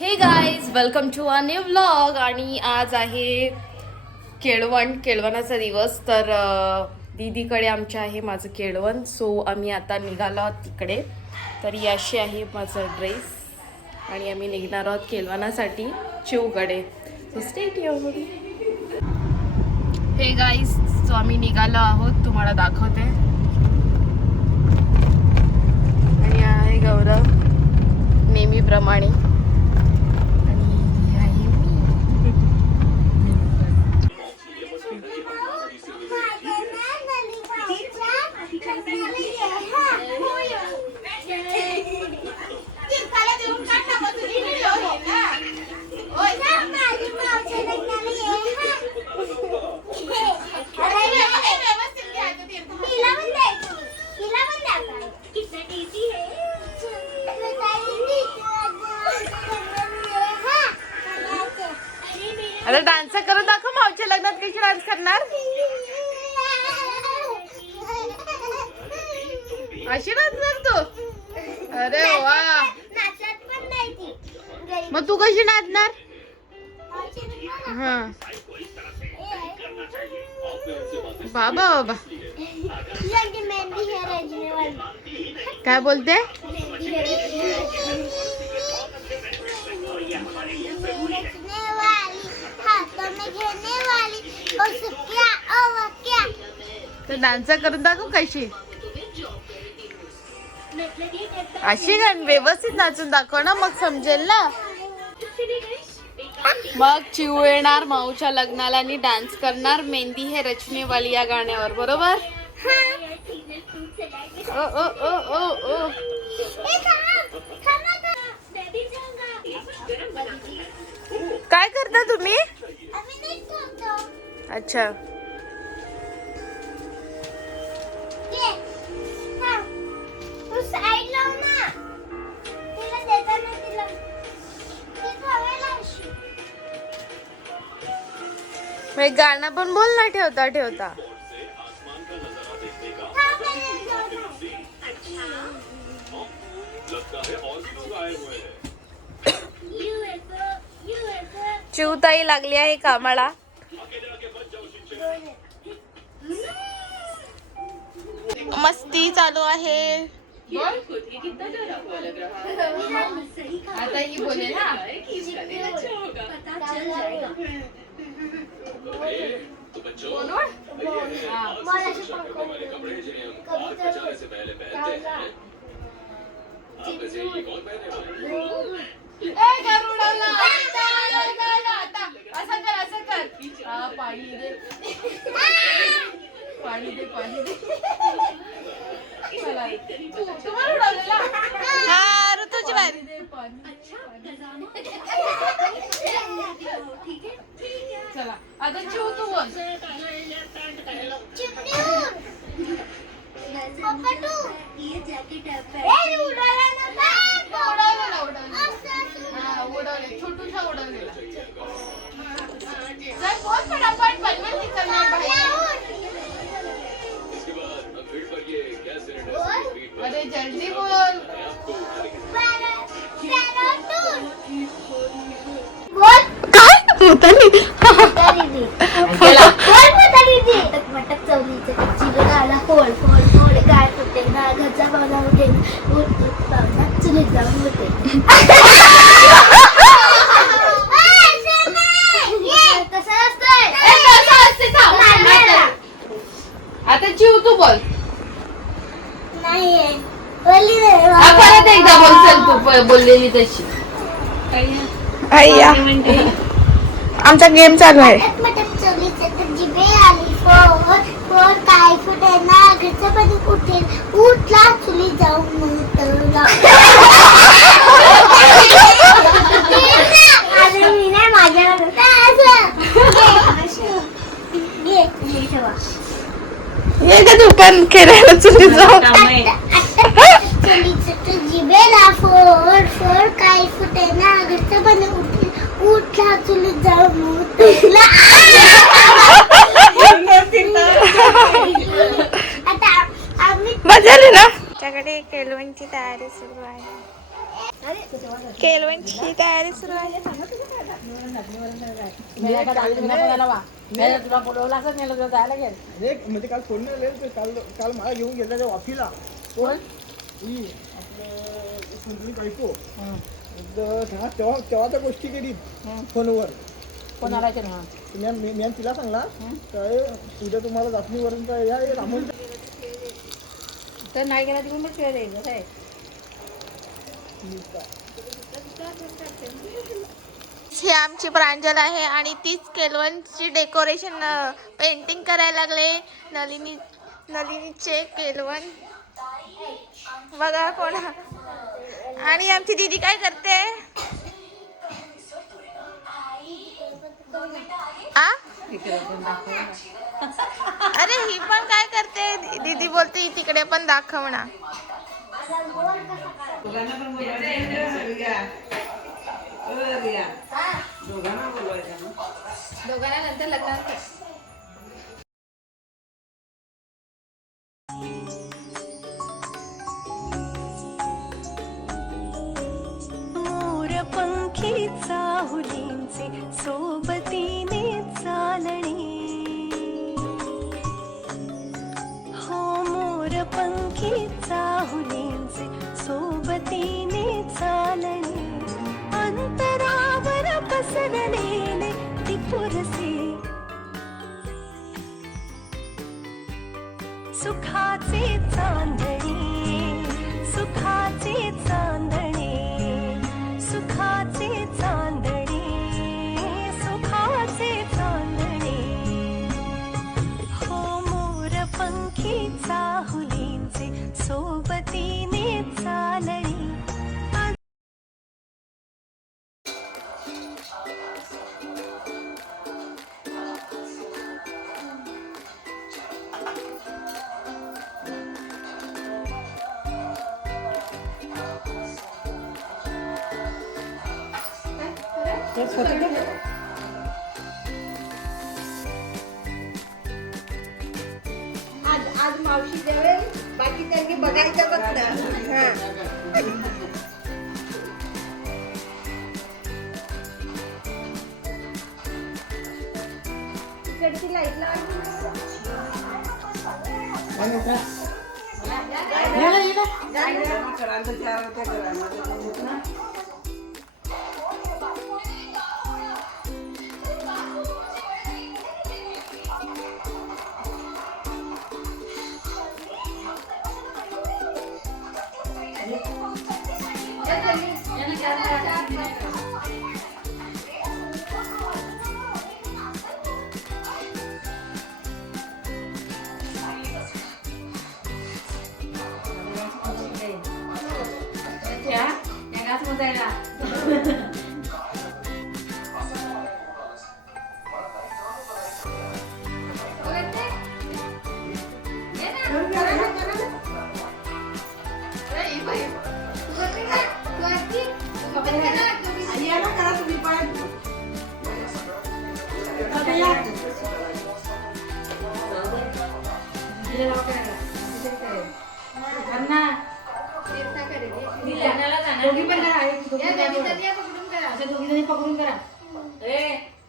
हे guys welcome to a new vlog. आणि आज आहे केळवणाचा दिवस. तर दीदीकडे आमच्या आहे माझं केळवण. सो आम्ही आता निघालो आहोत तिकडे. तर याशी आहे माझं ड्रेस आणि आम्ही निघणार आहोत केळवणासाठी चिवकडे. So stay tuned. Hey guys, so आम्ही निघालो आहोत, तुम्हाला दाखवते. आणि आहे गौरव नेहमीप्रमाणे. आता डान्स करून दाखव. मावच्या लग्नात कशी डान्स करणार? अशी नाचणार तू? अरे वा. मग तू कशी नाचणार? हा बाबा बाबा काय बोलते? तर डान्स करून दाखव कशी. अशी गाण व्यवस्थित नाचून दाखव ना, मग समजेल ना. मग चिव येणार माऊच्या लग्नाला आणि डान्स करणार मेहंदी है रचने वाली या गाण्यावर, बरोबर? ओ ओ ओ ओ ओ. काय करता तुम्ही? अच्छा. गाणं पण बोल ना ठेवता ठेवता. चिवताई लागली आहे कामाला. मस्ती चालू आहे. आता ही बोले ना. असं कर. पाणी दे पाणी दे पाणी दे. तुम्हाला उडवलेला. हा ऋतूची बारी. चला आता चिव तू बोल. उडवले छोटूसा उडवलेला. बहुत फटाफट बनवून निघणार बाहेर. अरे जल्दी बोल. काय होता नाही. मटक चवलीचे चिरगाला फोड फोड फोड काय फुटे ना घरचा पावला उठे पावला चुलीत जाऊन होते. आता चिव तू बोल. नाही परत एकदा बोल. चल तू बोललेली तशी. अय्या आमचा गेम चालू आहे. मटक चवलीचे तर जिभे आली फोड फोड काय फुटे ना घरचा पाणी उठेल उठला चुलीत जाऊन होतं. अरे मी नाही माझ्या ये का दुकान खेळायला चुली जाऊ. जिभेला फोड फोड काय फुटे ना घरचं पण उठला चुलीत जाऊन. आता आम्ही मजा आली ना. त्याकडे केळवणची तयारी सुरू आहे. केळवणची तयारी सुरू आहे. म्हणजे काल फोन नाही काल काल मला घेऊन गेला त्या ऑफिसला कोण आपले बायको तेव्हा तेव्हा गोष्टी केली फोनवर कोण आलायचे ना मी तिला सांगला तर उद्या तुम्हाला जाफनीवरून या रामून तर नाही गेला तिकडून मग खेळ द्यायचं काय ही आमची प्रांजल आहे आणि तीच केळवणची डेकोरेशन पेंटिंग करायला लागले. नलिनीचे केळवण बघा कोण. आणि आमची दीदी काय करते आ? अरे ही पण काय करते दीदी बोलते तिकडे पण दाखव ना. दोघांना नंतर लग्नात मोरपंखी चाहुलींचे सोबतीने चालणे हो मोरपंखी चाहुलींचे सोबतीने चालणे अंतरावर पसरलेले टिपुरसे सुखाचे चांदणे सुखाचे चांदणे सुखाचे चांदणे सुखाचे चांदणे हो मोरपंखी चाहुलींचे सोबतीने चालणे. आज मावशी देवेल बाकी त्यांनी बघायचं फक्त. तिकडची लाईट पकडून करा.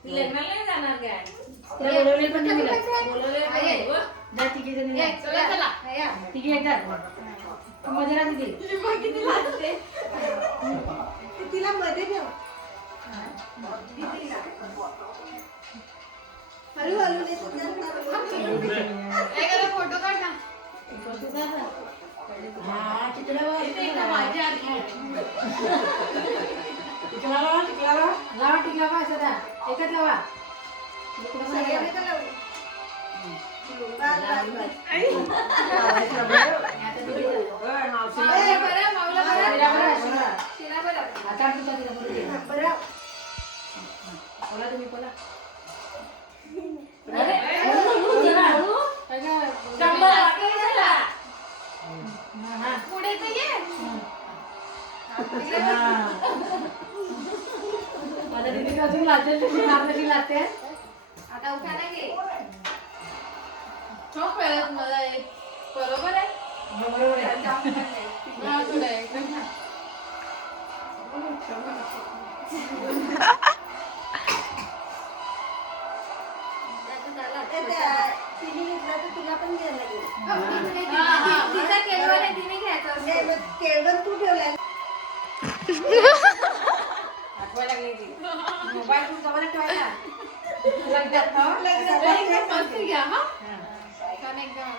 लग्नाला नाही जाणार काय बोलवले पण नाही तिघे येतात मध्ये राहते तिला मध्ये ठेव. हळूहळू फोटो काढ ना. एकच लावा तुम्ही बोला पुढे तर ये. माझ्या दीदी अजून लागते आता उठायला घे. चोख वेळात मला एक बरोबर आहे. बरोबर आहे. हा, थोडं आहे. एकदम छान. तिने घेतला तर तुला पण घ्यायला लागेल. तिचा केळवण आहे, तिने घ्यायचं असतं. नाही, मग केळवण तू ठेवलाय. आठवायला लागली ती. मोबाईल तू जवळ ठेवायला. लग्नात मस्त घ्या, हा? छान एकदम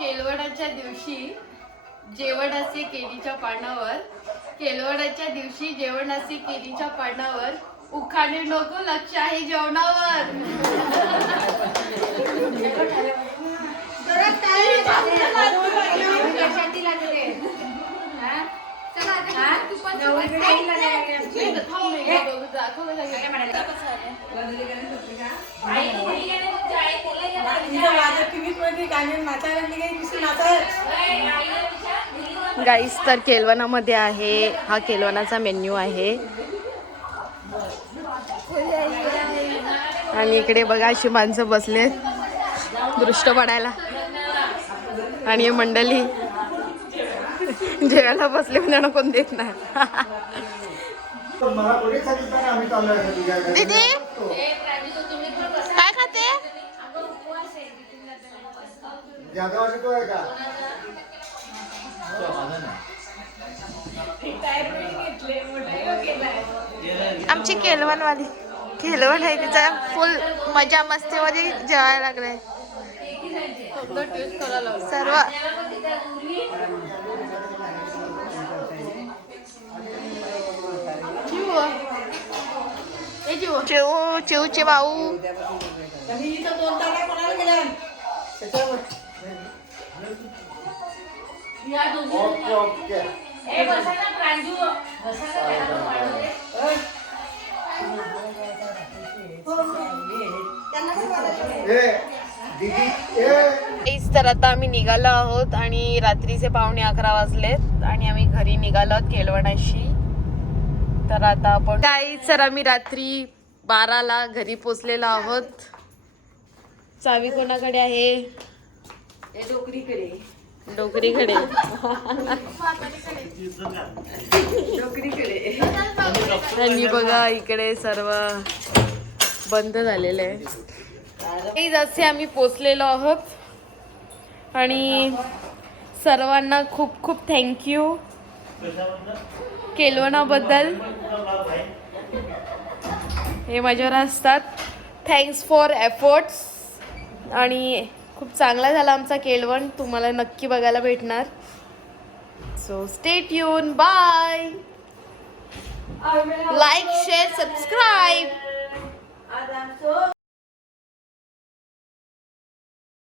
केळवणाच्या दिवशी जेवण असे केळीच्या पानावर, केळवणाच्या दिवशी जेवण असे केळीच्या पानावर, उखाणे नको लक्ष आहे जेवणावर. जरा काय कशासाठी लागते? हा? चला आता तू पण नवरीकडे आईला जायला लागते. थांब नाही का बघू, दाखव ना काय सगळं. म्हणाले? आई घरी गेले तुमच्या आई बोलला गेला. आईला विचार. गाईस, तर केलवनामध्ये आहे, हा केलवनाचा मेन्यू आहे. आणि इकडे बघा अशी माणसं बसले दृष्ट पडायला. आणि हे मंडळी जेवायला बसले पण त्यांना कोण देत नाही. मला कोणी सांगितलं ना आम्ही चाललोय असं तुझ्याकडे. दीदी काय खाते? जाधवाची तो आहे का? आमची केलवणवाली केलवण आहे, तिचा फुल मजा मस्तीमध्ये जेवायला लागले सर्व. चिऊ चिऊचे भाऊ ओके ओके. ए बसा ना प्रांजू. बसा ना त्याला वाढू दे. ए दीदी ए. तर आता आम्ही निघालो आहोत आणि रात्रीचे 11:15 वाजलेत आणि आम्ही घरी निघालो आहोत केलवणाशी. तर आता आपण काही सर आम्ही रात्री 12ला घरी पोचलेलो आहोत. चावी कोणाकडे आहे? डोकरीकडे. आणि बघा इकडे सर्व बंद झालेलं आहे. जसे आम्ही पोचलेलो आहोत आणि सर्वांना खूप खूप थँक्यू केलवणाबद्दल. हे माझ्यावर असतात. Thanks for efforts. आणि खूप चांगला झाला आमचा केलवण, तुम्हाला नक्की बघायला भेटणार. So stay tune. Bye. Like share subscribe.